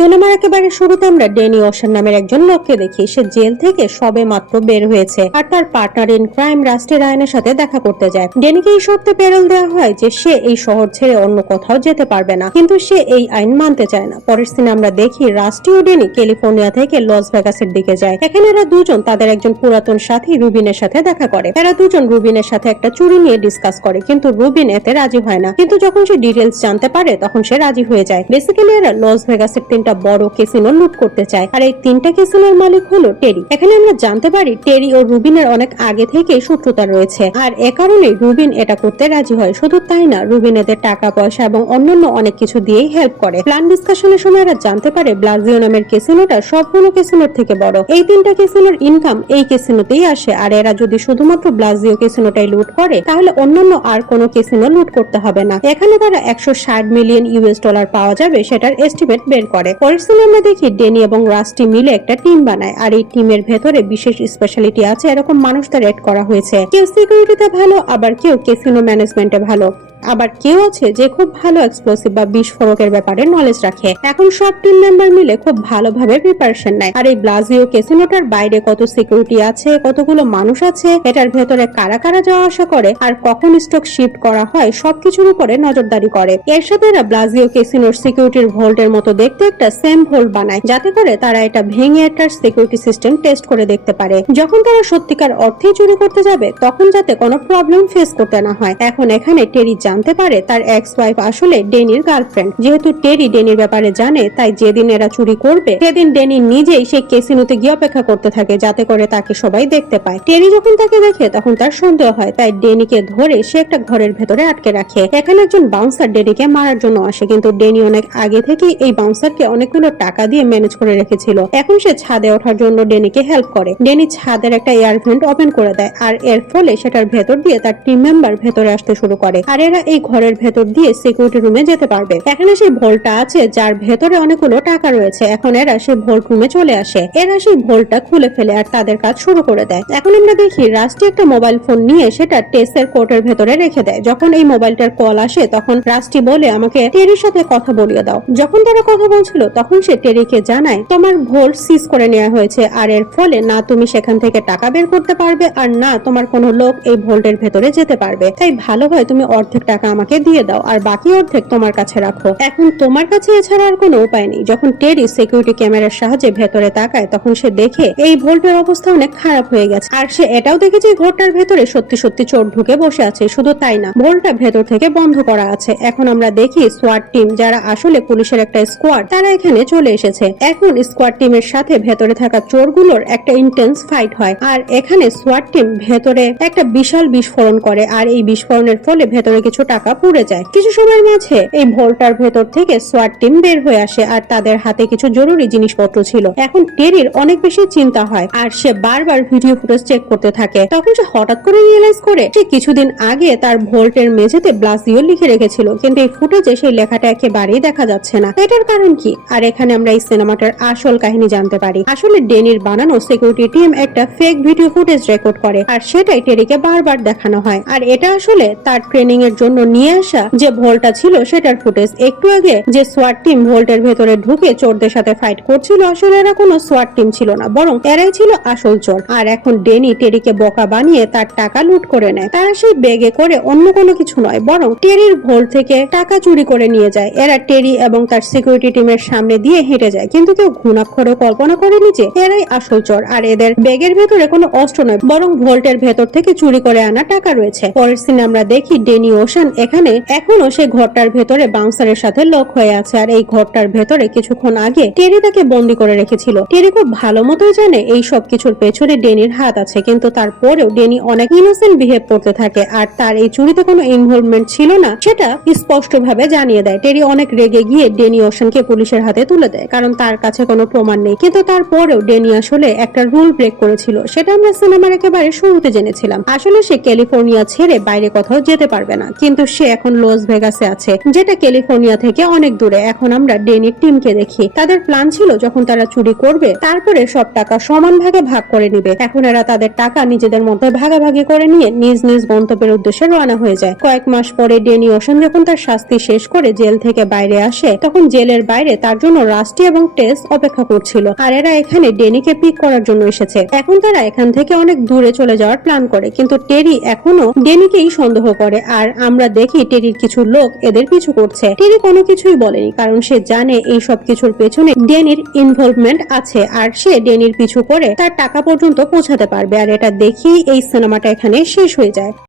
সিনেমার একেবারে শুরুতে আমরা ড্যানি ওশান নামের একজন লোককে দেখি। সে জেল থেকে সবে মাত্র বের হয়েছে আর তার পার্টনার ইন ক্রাইম রাস্টি রায়ানের সাথে দেখা করতে যায়। ড্যানিকে এই শর্তে পেরোল দেওয়া হয় যে সে এই শহর ছেড়ে অন্য কোথাও যেতে পারবে না, কিন্তু সে এই আইন মানতে চায় না। পরের সিনে আমরা দেখি রাস্টি ও ড্যানি ক্যালিফোর্নিয়া থেকে লস ভেগাসের দিকে যায়। এখানে এরা দুজন তাদের একজন পুরাতন সাথী রুবিনের সাথে দেখা করে। এরা দুজন রুবিনের সাথে একটা চুরি নিয়ে ডিসকাস করে, কিন্তু রুবিন এতে রাজি হয় না। কিন্তু যখন সে ডিটেলস জানতে পারে তখন সে রাজি হয়ে যায়। বেসিক্যালি এরা লস ভেগাসের তিনটা বড় ক্যাসিনো লুট করতে চায়, আর এই তিনটা ক্যাসিনোর মালিক হলো টেরি। এখানে আমরা জানতে পারি টেরি ও রুবিনের অনেক আগে থেকে শত্রুতা রয়েছে, আর এ কারণে রুবিন এটা করতে রাজি হয়। শুধু তাই না, রুবিন এদের টাকা পয়সা এবং অন্যান্য অনেক কিছু দিয়েই হেল্প করে। প্ল্যান ডিসকাশনের সময় এরা জানতে পারে ব্লাজিও নামের ক্যাসিনোটা সবগুলো ক্যাসিনোর থেকে বড়। এই তিনটা ক্যাসিনোর ইনকাম এই ক্যাসিনোতেই আসে, আর এরা যদি শুধুমাত্র ব্লাজিও ক্যাসিনোটাই লুট করে তাহলে অন্যান্য আর কোনো ক্যাসিনো লুট করতে হবে না। এখানে তারা 160 মিলিয়ন ইউএস ডলার পাওয়া যাবে সেটার এস্টিমেট বের করে। পরের সিনে আমরা দেখি ড্যানি এবং রাস্টি মিলে একটা টিম বানায়, আর এই টিমের ভেতরে বিশেষ স্পেশালিটি আছে এরকম মানুষদের এড করা হয়েছে। কেউ সিকিউরিটিতে ভালো, আবার কেউ ক্যাসিনো ম্যানেজমেন্টে ভালো, আবার কেউ আছে যে খুব ভালো এক্সপ্লোসিভ বা বিস্ফোরকের ব্যাপারে নলেজ রাখে। এখন সব টিম মেম্বার মিলে খুব ভালোভাবে প্রিপারেশন নেয়। আর এই ব্লাজিও ক্যাসিনোটার বাইরে কত সিকিউরিটি আছে, কতগুলো মানুষ আছে, এটার ভেতরে কারা কারা যাওয়া আসা করে, আর কখন স্টক শিফট করা হয় সবকিছুর উপরে নজরদারি করে। এর সাথে এরা ব্লাজিও ক্যাসিনোর সিকিউরিটির ভোল্টের মতো দেখতে একটা সেম ভোল্ট বানায়, যাতে করে তারা এটা ভেঙে এটার সিকিউরিটি সিস্টেম টেস্ট করে দেখতে পারে। যখন তারা সত্যিকার অর্থেই চুরি করতে যাবে তখন যাতে কোনো প্রবলেম ফেস করতে না হয়। এখন এখানে টেরি জানতে পারে তার এক্স ওয়াইফ আসলে ড্যানির গার্লফ্রেন্ড। যেহেতু টেরি ড্যানির ব্যাপারে জানে, তাই যেদিন এরা চুরি করবে সেদিন ড্যানি নিজেই সেই ক্যাসিনোতে গিয়ে অপেক্ষা করতে থাকে, যাতে করে তাকে সবাই দেখতে পায়। টেরি যখন তাকে দেখে তখন তার সন্দেহ হয়, তাই ড্যানিকে ধরে সে একটা ঘরের ভেতরে আটকে রাখে। এখানে একজন বাউন্সার ড্যানিকে মারার জন্য আসে, কিন্তু ড্যানি অনেক আগে থেকে এই বাউন্সারকে অনেকগুলো টাকা দিয়ে ম্যানেজ করে রেখেছিল। এখন সে ছাদে ওঠার জন্য ড্যানিকে হেল্প করে। ড্যানি ছাদের একটা এয়ার ভেন্ট ওপেন করে দেয়, আর এর ফলে সেটার ভেতর দিয়ে তার টিম মেম্বার ভেতরে আসতে শুরু করে, আর এরা এই ঘরের ভেতর দিয়ে সিকিউরিটি রুমে যেতে পারবে। এখানে সেই ভোল্টটা আছে যার ভেতরে অনেকগুলো টাকা রয়েছে। এখন এরা সেই ভোল্ট রুমে চলে আসে, এরা সেই ভোল্টটা খুলে ফেলে আর তাদের কাজ শুরু করে দেয়। এখন আমরা দেখি রাস্টি একটা মোবাইল ফোন নিয়ে সেটা টেসের কোর্টের ভেতরে রেখে দেয়। যখন এই মোবাইলটার কল আসে তখন রাস্টি বলে আমাকে টেরির সাথে কথা বলিয়ে দাও। যখন তারা কথা বলছিল তখন সে টেরিকে জানায় তোমার ভোল্ট সিজ করে নেওয়া হয়েছে, আর এর ফলে না তুমি সেখান থেকে টাকা বের করতে পারবে আর না তোমার কোনো লোক এই ভোল্টের ভেতরে যেতে পারবে। তাই ভালো হয় তুমি অর্ধেক টাকা আমাকে দিয়ে দাও আর বাকি অর্ধেক তোমার কাছে রাখো। এখন তোমার কাছে এছাড়া আর কোনো উপায় নেই। যখন টেরি সিকিউরিটি ক্যামেরার সাহায্যে ভেতরে তাকায় তখন সে দেখে এই ভোল্টের অবস্থা অনেক খারাপ হয়ে গেছে, আর সে এটাও দেখে যে ঘরটার ভেতরে সত্যি সত্যি চোর ঢুকে বসে আছে। শুধু তাই না, ভোল্টটা ভেতর থেকে বন্ধ করা আছে। এখন আমরা দেখি সোয়াট টিম, যারা আসলে পুলিশের একটা স্কোয়াড, তারা এখানে চলে এসেছে। এখন স্কোয়াড টিমের সাথে ভেতরে থাকা চোরগুলোর একটা ইন্টেন্স ফাইট হয়, আর এখানে সোয়াট টিম ভেতরে একটা বিশাল বিস্ফোরণ করে, আর এই বিস্ফোরণের ফলে ভেতরে কিছু টাকা পুড়ে যায়। কিছু সময়ের মাঝে এই ভোল্টার ভেতর থেকে সোয়াট টিম বের হয়ে আসে, আর তাদের হাতে কিছু জরুরি জিনিসপত্র ছিল। এখন টেরির অনেক বেশি চিন্তা হয়, আর সে বারবার ভিডিও ফুটেজ চেক করতে থাকে। তখন সে হঠাৎ করে রিয়েলাইজ করে সে কিছুদিন আগে তার ভোল্টের মেঝেতে ব্লাজিও লিখে রেখেছিল, কিন্তু এই ফুটেজে সেই লেখাটা একেবারেই দেখা যাচ্ছে না। এটার কারণ কি? আর এখানে আমরা এই সিনেমাটার আসল কাহিনী জানতে পারি। আসলে ড্যানির বানানো সিকিউরিটি টিম একটা ফেক ভিডিও ফুটেজ রেকর্ড করে, আর সেটাই টেরিকে বারবার দেখানো হয়। আর এটা আসলে তার ট্রেনিং এর জন্য নিয়ে আসা যে ভোল্টটা ছিল সেটার ফুটেজ। একটু আগে যে সোয়াট টিম ভোল্টের ভেতরে ঢুকে চোরদের সাথে ফাইট করছিল, আসলে এরা কোনো সোয়াট টিম ছিল না, বরং এরাই ছিল আসল চোর। আর এখন ড্যানি টেরিকে বোকা বানিয়ে তার টাকা লুট করে নেয়। তারা সেই ব্যাগে করে অন্য কোনো কিছু নয়, বরং টেরির ভোল্ট থেকে টাকা চুরি করে নিয়ে যায়। এরা টেরি এবং তার সিকিউরিটি টিমের সামনে দিয়ে হেঁটে যায়, কিন্তু কেউ ঘুণাক্ষরেও কল্পনা করেনি যে এরাই আসল চোর, আর এদের ব্যাগের ভেতরে কোনো অস্ত্র নয়, বরং ভোল্টের ভেতর থেকে চুরি করে আনা টাকা রয়েছে। পরের সিনে আমরা দেখি ড্যানি ওশান এখানে এখনো সেই ঘরটার ভেতরে বাউন্সারের সাথে লক হয়ে আছে, আর এই ঘরটার ভেতরে কিছুক্ষণ আগে টেরি তাকে বন্দি করে রেখেছিল। টেরি খুব ভালো মতোই জানে এই সব কিছুর পেছনে ড্যানির হাত আছে, কিন্তু তারপরেও ড্যানি অনেক ইনোসেন্ট বিহেভ করতে থাকে, আর তার এই চুরিতে কোনো ইনভলভমেন্ট ছিল না সেটা স্পষ্টভাবে জানিয়ে দেয়। টেরি অনেক রেগে গিয়ে ড্যানি ওশানকে পুলিশের হাতে তুলে দেয়, কারণ তার কাছে কোনো প্রমাণ নেই। কিন্তু তারপরেও ড্যানি আসলে একটা রুল ব্রেক করেছিল, সেটা আমরা সিনেমার একেবারে শুরুতে জেনেছিলাম। আসলে সে ক্যালিফোর্নিয়া ছেড়ে বাইরে কোথাও যেতে পারবে না, কিন্তু সে এখন লস ভেগাসে আছে, যেটা ক্যালিফোর্নিয়া থেকে অনেক দূরে। এখন আমরা ডেনির টিমকে দেখি, তাদের প্ল্যান ছিল যখন তারা চুরি করবে তারপরে সব টাকা সমান ভাগে ভাগ করে নিবে। এখন এরা তাদের টাকা নিজেদের মধ্যে ভাগাভাগি করে নিয়ে নিজ নিজ গন্তব্যের উদ্দেশ্যে রওনা হয়ে যায়। কয়েক মাস পরে ডেনি ওশান যখন তার শাস্তি শেষ করে জেল থেকে বাইরে আসে, তখন জেলের বাইরে তার জন্য রাস্টি এবং টেস অপেক্ষা করছিল, আর এরা এখানে ডেনিকে পিক করার জন্য এসেছে। এখন তারা এখান থেকে অনেক দূরে চলে যাওয়ার প্ল্যান করে, কিন্তু টেরি এখনো ডেনিকেই সন্দেহ করে, আর আমরা দেখি টেরির কিছু লোক এদের পিছু করছে। টেরি কোনো কিছুই বলেনি, কারণ সে জানে এই সব কিছুর পেছনে ডেনির ইনভলভমেন্ট আছে, আর সে ডেনির পিছু করে তার টাকা পর্যন্ত পৌঁছাতে পারবে। আর এটা দেখেই এই সিনেমাটা এখানে শেষ হয়ে যায়।